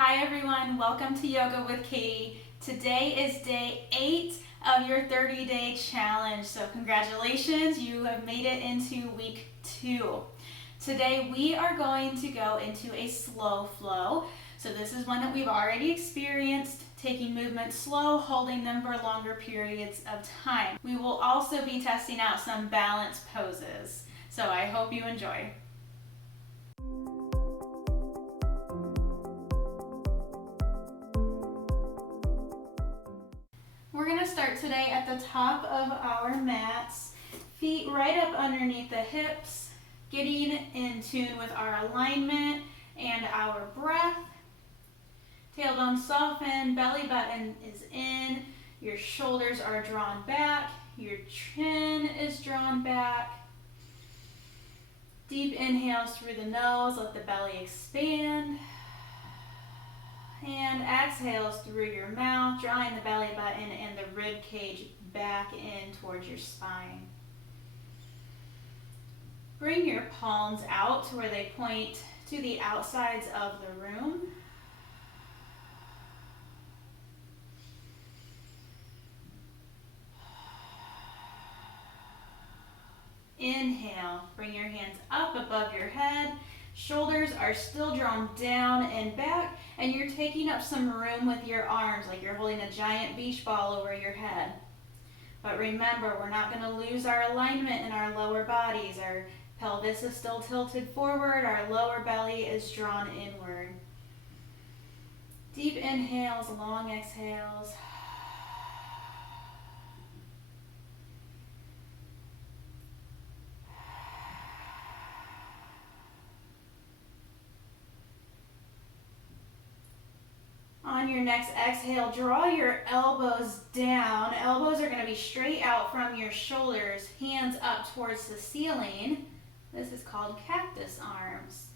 Hi everyone, welcome to Yoga with Katie. Today is day 8 of your 30-day challenge. So congratulations, you have made it into week 2. Today we are going to go into a slow flow. So this is one that we've already experienced, taking movements slow, holding them for longer periods of time. We will also be testing out some balance poses. So I hope you enjoy. We're going to start today at the top of our mats, feet right up underneath the hips, getting in tune with our alignment and our breath. Tailbone soften, belly button is in, your shoulders are drawn back, your chin is drawn back. Deep inhales through the nose, let the belly expand. And exhales through your mouth, drawing the belly button and the rib cage back in towards your spine. Bring your palms out to where they point to the outsides of the room. Inhale, bring your hands up above your head. Shoulders are still drawn down and back, and you're taking up some room with your arms like you're holding a giant beach ball over your head. But remember, we're not going to lose our alignment in our lower bodies. Our pelvis is still tilted forward, our lower belly is drawn inward. Deep inhales, long exhales. On your next exhale, draw your elbows down. Elbows are going to be straight out from your shoulders, hands up towards the ceiling. This is called cactus arms.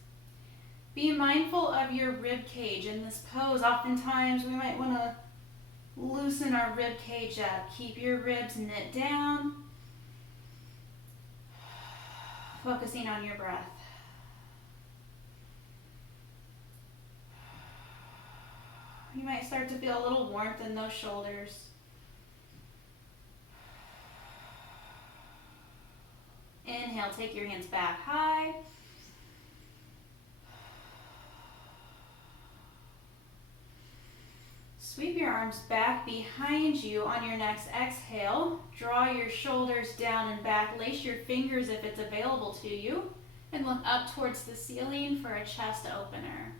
Be mindful of your rib cage in this pose. Oftentimes we might want to loosen our rib cage up. Keep your ribs knit down. Focusing on your breath. You might start to feel a little warmth in those shoulders. Inhale, take your hands back high. Sweep your arms back behind you on your next exhale. Draw your shoulders down and back. Lace your fingers if it's available to you. And look up towards the ceiling for a chest opener.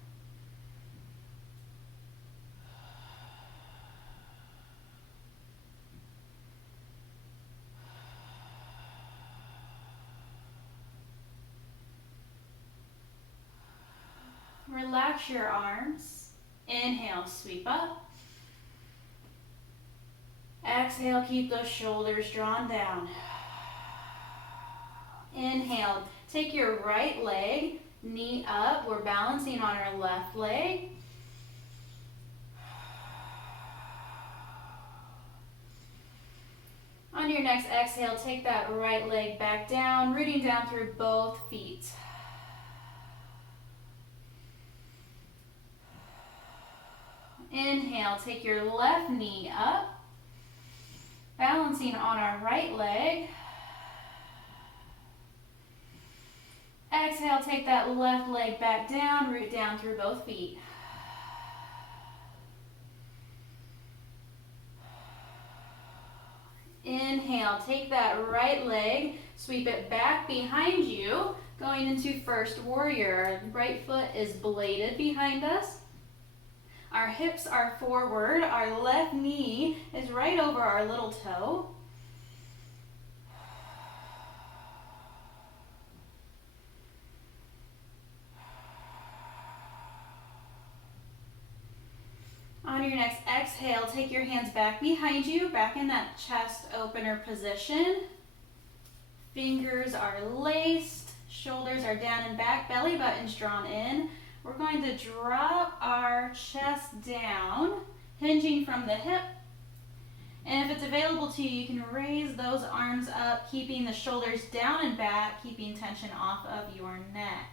Relax your arms. Inhale, sweep up. Exhale, keep those shoulders drawn down. Inhale, take your right leg, knee up. We're balancing on our left leg. On your next exhale, take that right leg back down, rooting down through both feet. Inhale, take your left knee up, balancing on our right leg. Exhale, take that left leg back down, root down through both feet. Inhale, take that right leg, sweep it back behind you, going into first warrior. Right foot is bladed behind us. Our hips are forward, our left knee is right over our little toe. On your next exhale, take your hands back behind you, back in that chest opener position. Fingers are laced, shoulders are down and back, belly button's drawn in. We're going to drop our chest down, hinging from the hip. And if it's available to you, you can raise those arms up, keeping the shoulders down and back, keeping tension off of your neck.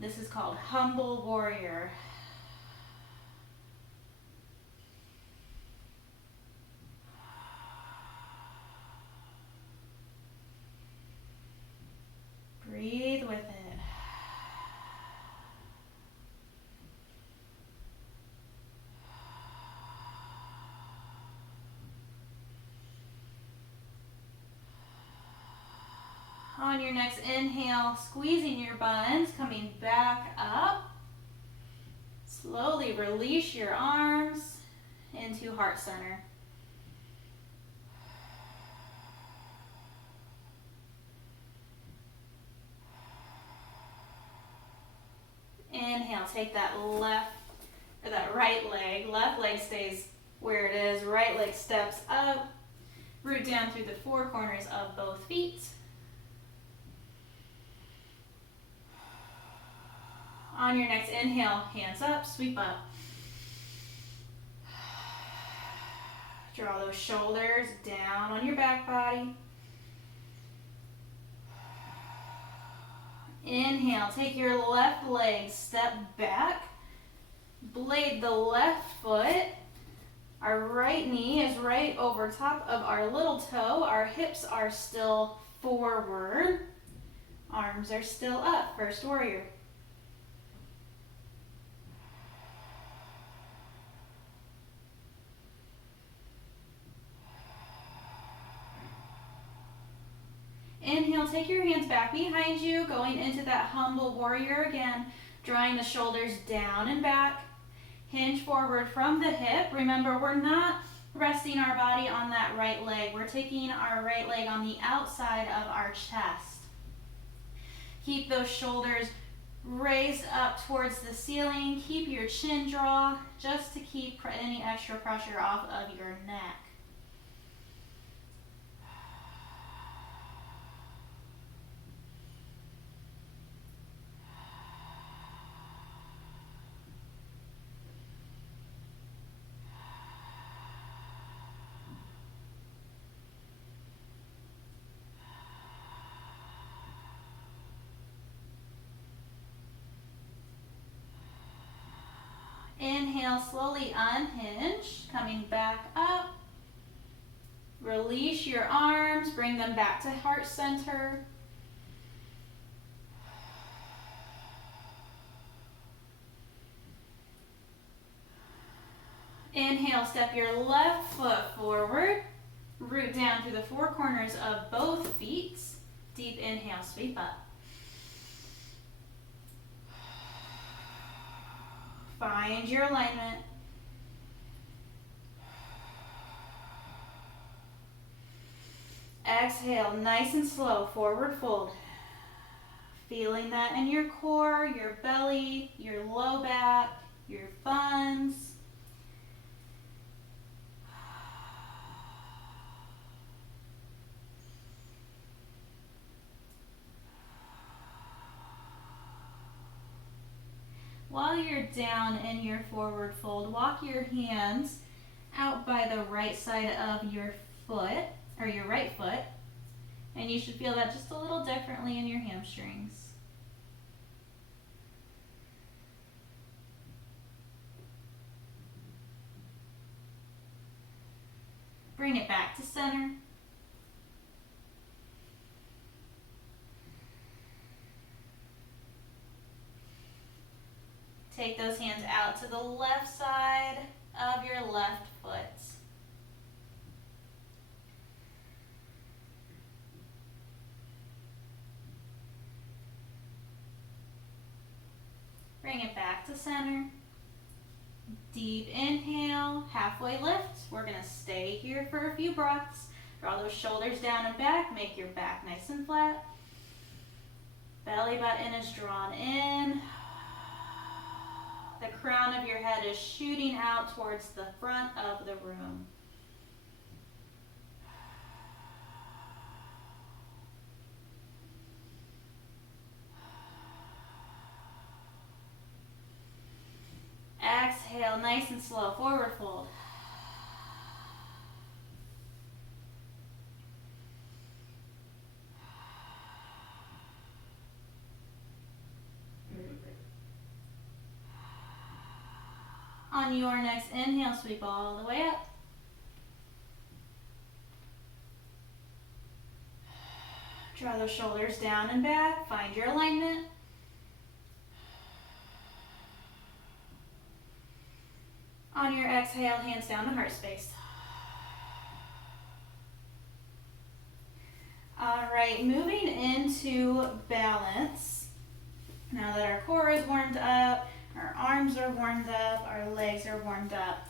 This is called humble warrior. On your next inhale, squeezing your buns, coming back up. Slowly release your arms into heart center. Inhale, take that right leg. Left leg stays where it is. Right leg steps up. Root down through the four corners of both feet. On your next inhale, hands up, sweep up. Draw those shoulders down on your back body. Inhale, take your left leg, step back. Blade the left foot. Our right knee is right over top of our little toe. Our hips are still forward. Arms are still up. First warrior. Inhale, take your hands back behind you, going into that humble warrior again, drawing the shoulders down and back. Hinge forward from the hip. Remember, we're not resting our body on that right leg. We're taking our right leg on the outside of our chest. Keep those shoulders raised up towards the ceiling. Keep your chin draw just to keep any extra pressure off of your neck. Inhale, slowly unhinge, coming back up. Release your arms, bring them back to heart center. Inhale, step your left foot forward. Root down through the four corners of both feet. Deep inhale, sweep up. Find your alignment. Exhale, nice and slow, forward fold. Feeling that in your core, your belly, your low back, your buns. While you're down in your forward fold, walk your hands out by the right side of your foot, or your right foot, and you should feel that just a little differently in your hamstrings. Bring it back to center. Take those hands out to the left side of your left foot. Bring it back to center. Deep inhale, halfway lift. We're gonna stay here for a few breaths. Draw those shoulders down and back. Make your back nice and flat. Belly button is drawn in. The crown of your head is shooting out towards the front of the room. Exhale, nice and slow, forward fold. On your next inhale, sweep all the way up. Draw those shoulders down and back. Find your alignment. On your exhale, hands down to heart space. All right, moving into balance. Now that our core is warmed up, our arms are warmed up, our legs are warmed up,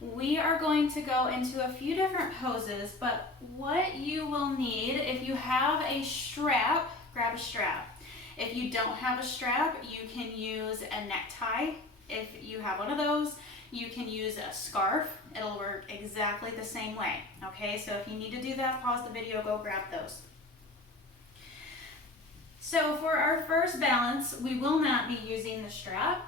we are going to go into a few different poses, but what you will need, if you have a strap, grab a strap. If you don't have a strap, you can use a necktie. If you have one of those, you can use a scarf. It'll work exactly the same way, okay? So if you need to do that, pause the video, go grab those. So for our first balance, we will not be using the strap.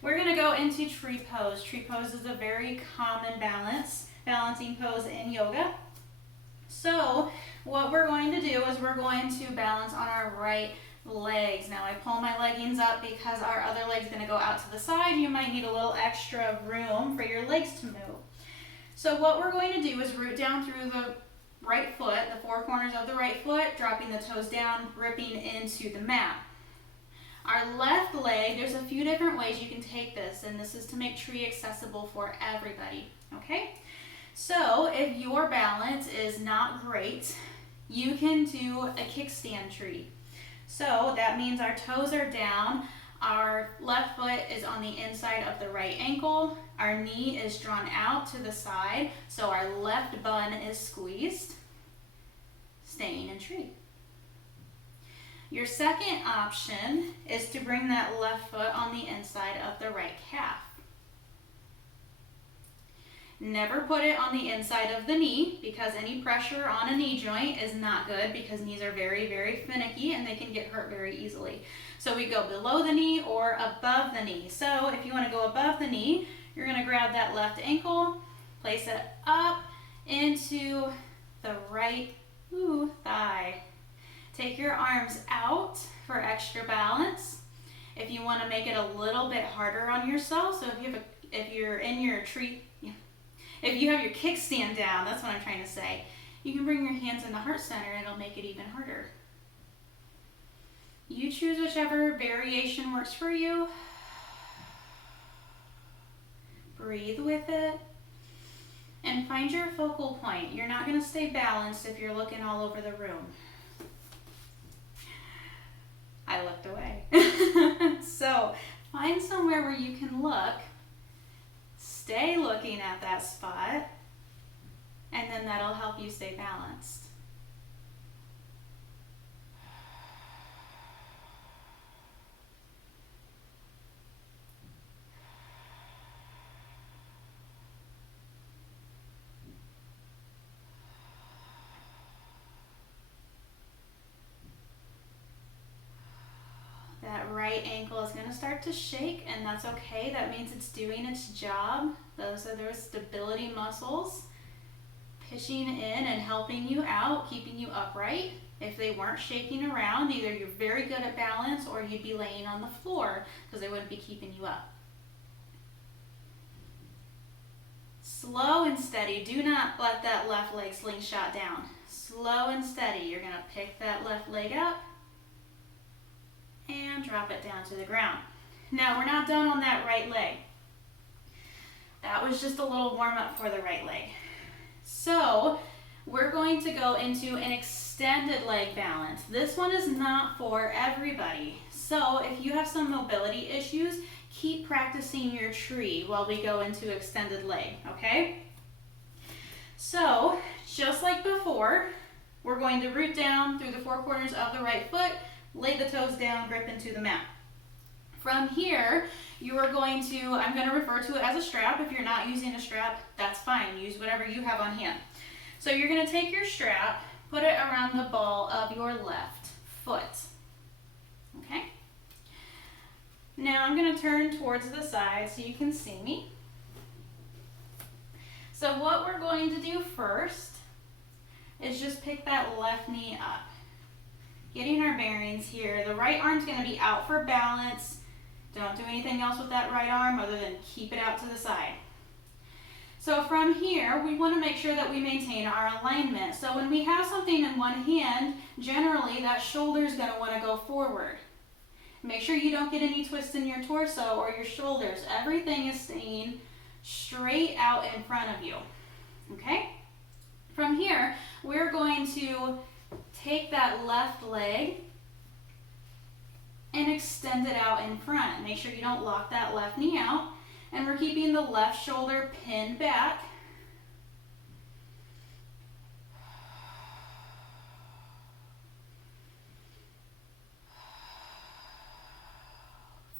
We're gonna go into tree pose. Tree pose is a very common balancing pose in yoga. So what we're going to do is we're going to balance on our right legs. Now I pull my leggings up because our other leg's gonna go out to the side. You might need a little extra room for your legs to move. So what we're going to do is root down through the right foot, the four corners of the right foot, dropping the toes down, gripping into the mat. Our left leg, there's a few different ways you can take this, and this is to make tree accessible for everybody, okay? So if your balance is not great, you can do a kickstand tree. So that means our toes are down, our left foot is on the inside of the right ankle, our knee is drawn out to the side, so our left bun is squeezed, staying in tree. Your second option is to bring that left foot on the inside of the right calf. Never put it on the inside of the knee because any pressure on a knee joint is not good because knees are very, very finicky and they can get hurt very easily. So we go below the knee or above the knee. So if you want to go above the knee, you're going to grab that left ankle, place it up into the right thigh. Take your arms out for extra balance. If you want to make it a little bit harder on yourself, so if you're in your tree, if you have your kickstand down, that's what I'm trying to say, you can bring your hands in the heart center and it'll make it even harder. You choose whichever variation works for you. Breathe with it and find your focal point. You're not going to stay balanced if you're looking all over the room. I looked away. So find somewhere where you can look, stay looking at that spot, and then that'll help you stay balanced. That right ankle is going to start to shake, and that's okay. That means it's doing its job. Those are those stability muscles pitching in and helping you out, keeping you upright. If they weren't shaking around, either you're very good at balance or you'd be laying on the floor because they wouldn't be keeping you up. Slow and steady. Do not let that left leg slingshot down. Slow and steady. You're going to pick that left leg up and drop it down to the ground. Now we're not done on that right leg. That was just a little warm up for the right leg. So we're going to go into an extended leg balance. This one is not for everybody. So if you have some mobility issues, keep practicing your tree while we go into extended leg, okay? So just like before, we're going to root down through the four corners of the right foot, lay the toes down, grip into the mat. From here, you are going to, I'm going to refer to it as a strap. If you're not using a strap, that's fine. Use whatever you have on hand. So you're going to take your strap, put it around the ball of your left foot. Okay? Now I'm going to turn towards the side so you can see me. So what we're going to do first is just pick that left knee up. Getting our bearings here. The right arm's going to be out for balance. Don't do anything else with that right arm other than keep it out to the side. So from here, we want to make sure that we maintain our alignment. So when we have something in one hand, generally that shoulder is going to want to go forward. Make sure you don't get any twists in your torso or your shoulders. Everything is staying straight out in front of you. Okay? From here, we're going to Take that left leg and extend it out in front. Make sure you don't lock that left knee out. And we're keeping the left shoulder pinned back.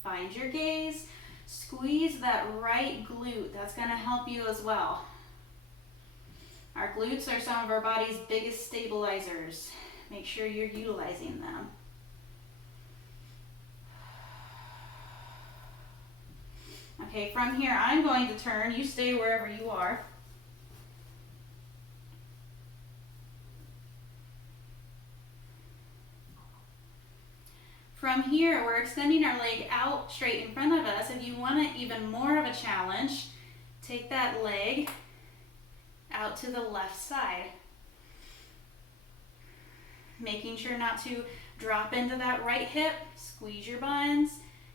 Find your gaze. Squeeze that right glute. That's going to help you as well. Our glutes are some of our body's biggest stabilizers. Make sure you're utilizing them. Okay, from here I'm going to turn. You stay wherever you are. From here, we're extending our leg out straight in front of us. If you want it even more of a challenge, take that leg out to the left side. Making sure not to drop into that right hip. Squeeze your buns.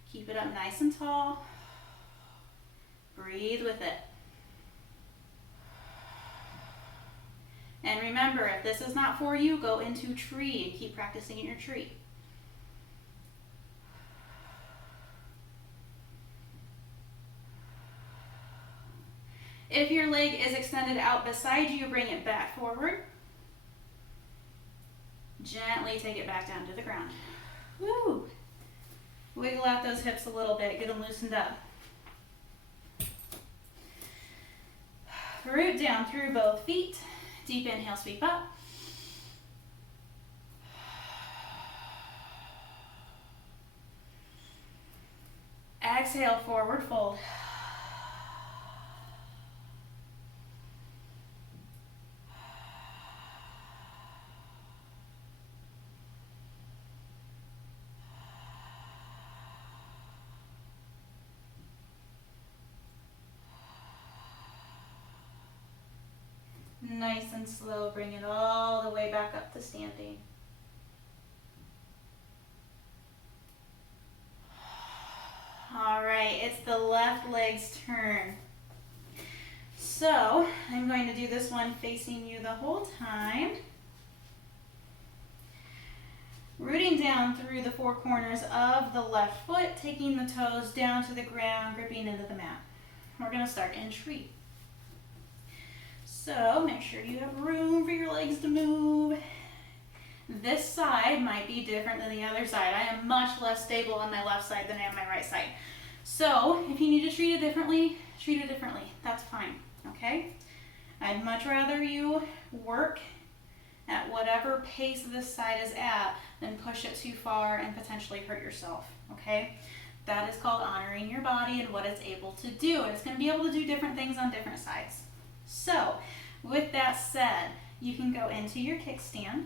Keep it up nice and tall. Breathe with it. And remember, if this is not for you, go into tree and keep practicing in your tree. If your leg is extended out beside you, bring it back forward. Gently take it back down to the ground. Woo! Wiggle out those hips a little bit, get them loosened up. Root down through both feet. Deep inhale, sweep up. Exhale, forward fold. Nice and slow, bring it all the way back up to standing. All right, it's the left leg's turn. So I'm going to do this one facing you the whole time. Rooting down through the four corners of the left foot, taking the toes down to the ground, gripping into the mat. We're going to start in tree. So make sure you have room for your legs to move. This side might be different than the other side. I am much less stable on my left side than I am my right side. So if you need to treat it differently, treat it differently. That's fine, okay? I'd much rather you work at whatever pace this side is at than push it too far and potentially hurt yourself, okay? That is called honoring your body and what it's able to do. And it's going to be able to do different things on different sides. So with that said, you can go into your kickstand.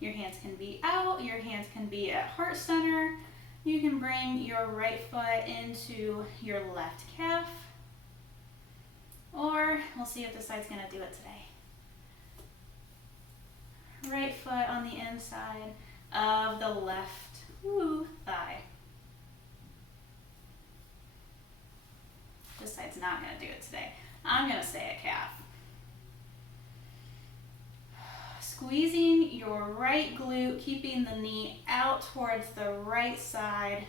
Your hands can be out, your hands can be at heart center. You can bring your right foot into your left calf. Or we'll see if this side's gonna do it today. Right foot on the inside of the left thigh. This side's not gonna do it today. I'm gonna say a calf. Squeezing your right glute, keeping the knee out towards the right side.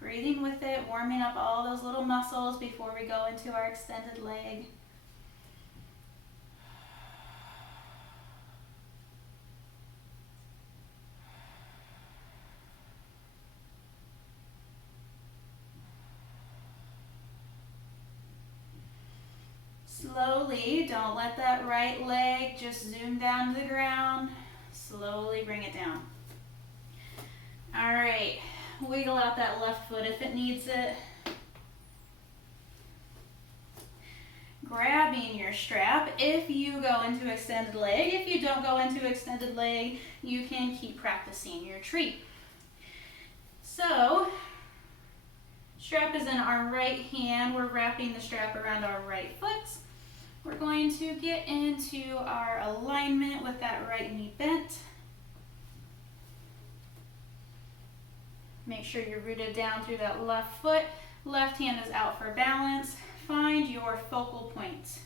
Breathing with it, warming up all those little muscles before we go into our extended leg. Slowly, don't let that right leg just zoom down to the ground. Slowly bring it down. All right, wiggle out that left foot if it needs it. Grabbing your strap if you go into extended leg. If you don't go into extended leg, you can keep practicing your tree. So, strap is in our right hand. We're wrapping the strap around our right foot. We're going to get into our alignment with that right knee bent. Make sure you're rooted down through that left foot. Left hand is out for balance. Find your focal point.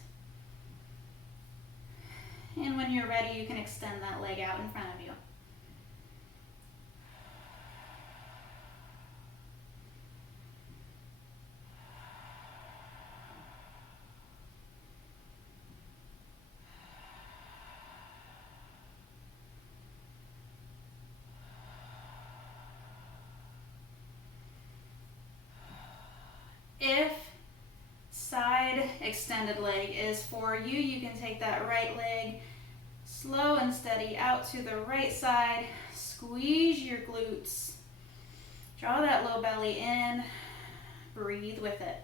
And when you're ready, you can extend that leg out in front of you. If side extended leg is for you, you can take that right leg slow and steady out to the right side. Squeeze your glutes. Draw that low belly in. Breathe with it.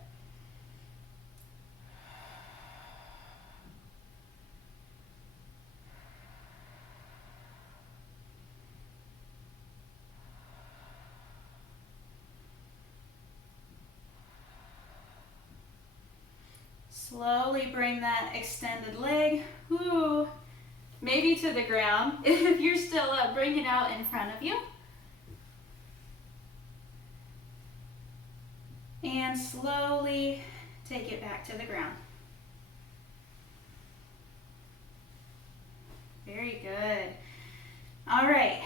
Slowly bring that extended leg, maybe to the ground. If you're still up, bring it out in front of you. And slowly take it back to the ground. Very good. All right.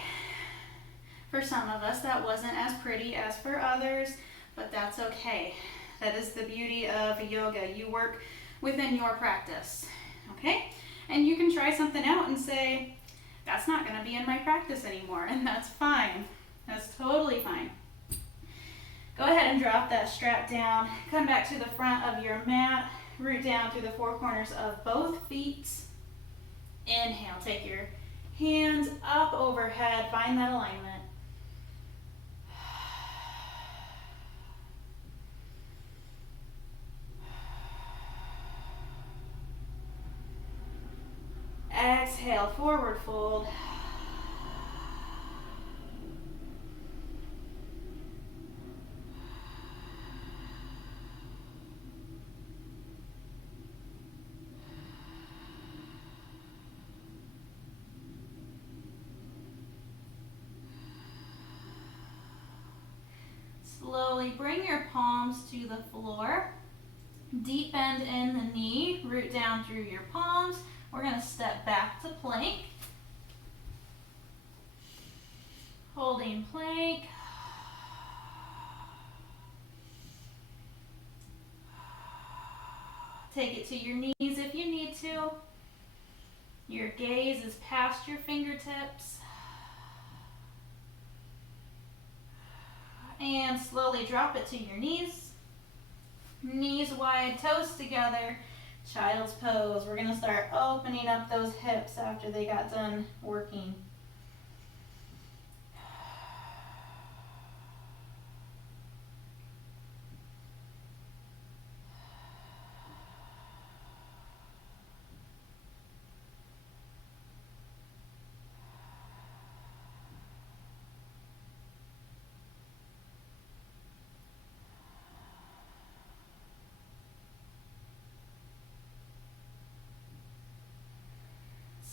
For some of us, that wasn't as pretty as for others, but that's okay. That is the beauty of yoga. You work within your practice, okay? And you can try something out and say, that's not gonna be in my practice anymore, and that's fine. That's totally fine. Go ahead and drop that strap down. Come back to the front of your mat. Root down through the four corners of both feet. Inhale, take your hands up overhead. Find that alignment. Exhale, forward fold. Slowly bring your palms to the floor. Deep bend in the knee, root down through your palms. We're going to step back to plank. Holding plank. Take it to your knees if you need to. Your gaze is past your fingertips. And slowly drop it to your knees. Knees wide, toes together. Child's pose. We're going to start opening up those hips after they got done working.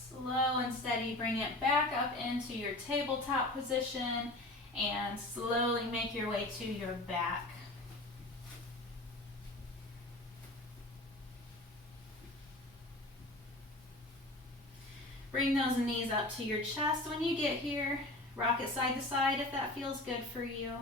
Slow and steady, bring it back up into your tabletop position and slowly make your way to your back. Bring those knees up to your chest. When you get here, rock it side to side if that feels good for you.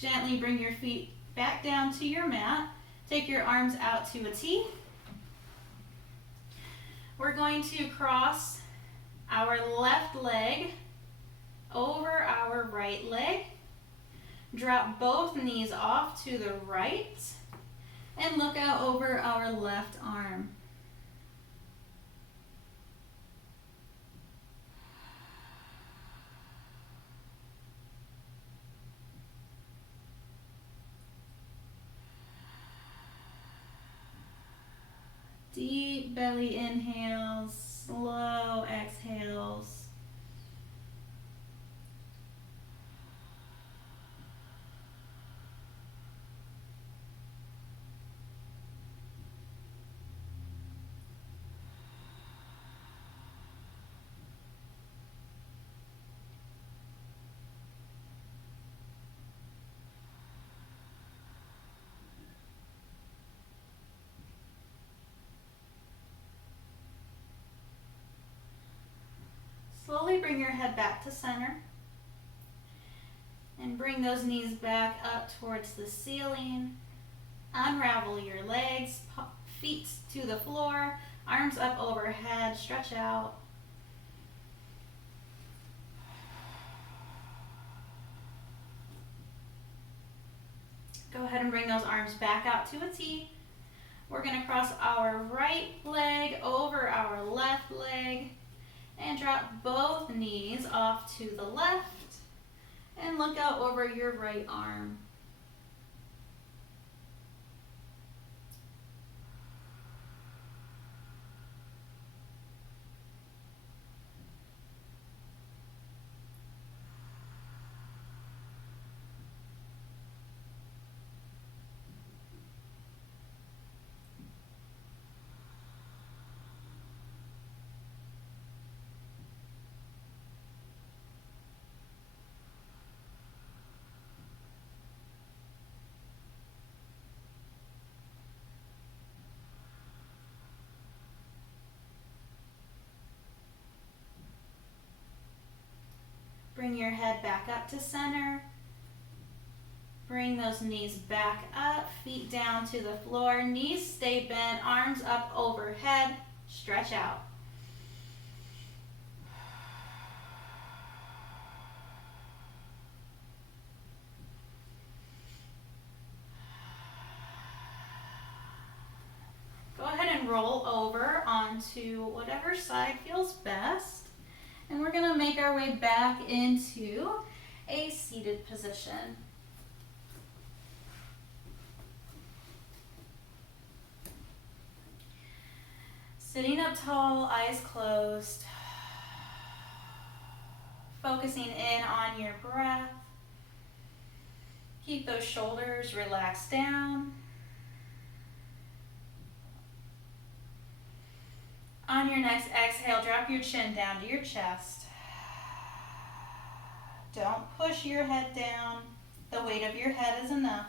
Gently bring your feet back down to your mat. Take your arms out to a T. We're going to cross our left leg over our right leg. Drop both knees off to the right and look out over our left arm. belly inhales, slow exhales. Slowly bring your head back to center and bring those knees back up towards the ceiling. Unravel your legs, feet to the floor, arms up overhead, stretch out. Go ahead and bring those arms back out to a T. We're going to cross our right leg over our left leg and drop both knees off to the left and look out over your right arm. Bring your head back up to center. Bring those knees back up, feet down to the floor, knees stay bent, arms up overhead, stretch out. Go ahead and roll over onto whatever side feels best. And we're going to make our way back into a seated position. Sitting up tall, eyes closed. Focusing in on your breath. Keep those shoulders relaxed down. On your next exhale, drop your chin down to your chest. Don't push your head down. The weight of your head is enough.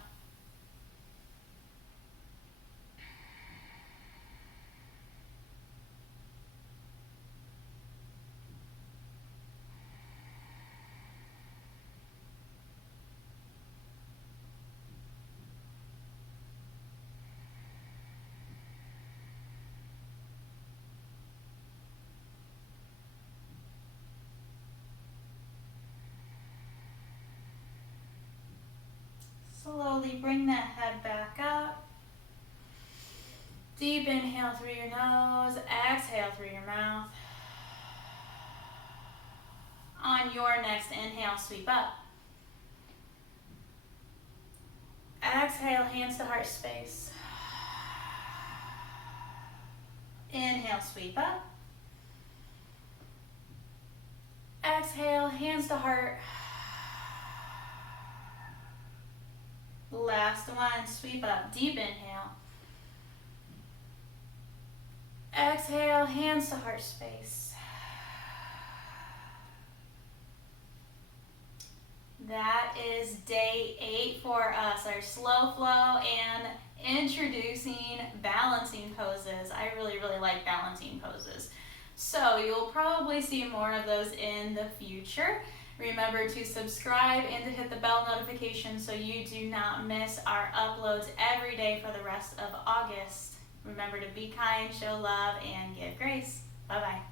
Slowly bring that head back up. Deep inhale through your nose, exhale through your mouth. On your next inhale, sweep up. Exhale, hands to heart space. Inhale, sweep up. Exhale, hands to heart. Last one, sweep up, deep inhale. Exhale, hands to heart space. That is day 8 for us, our slow flow and introducing balancing poses. I really like balancing poses. So you'll probably see more of those in the future. Remember to subscribe and to hit the bell notification so you do not miss our uploads every day for the rest of August. Remember to be kind, show love, and give grace. Bye-bye.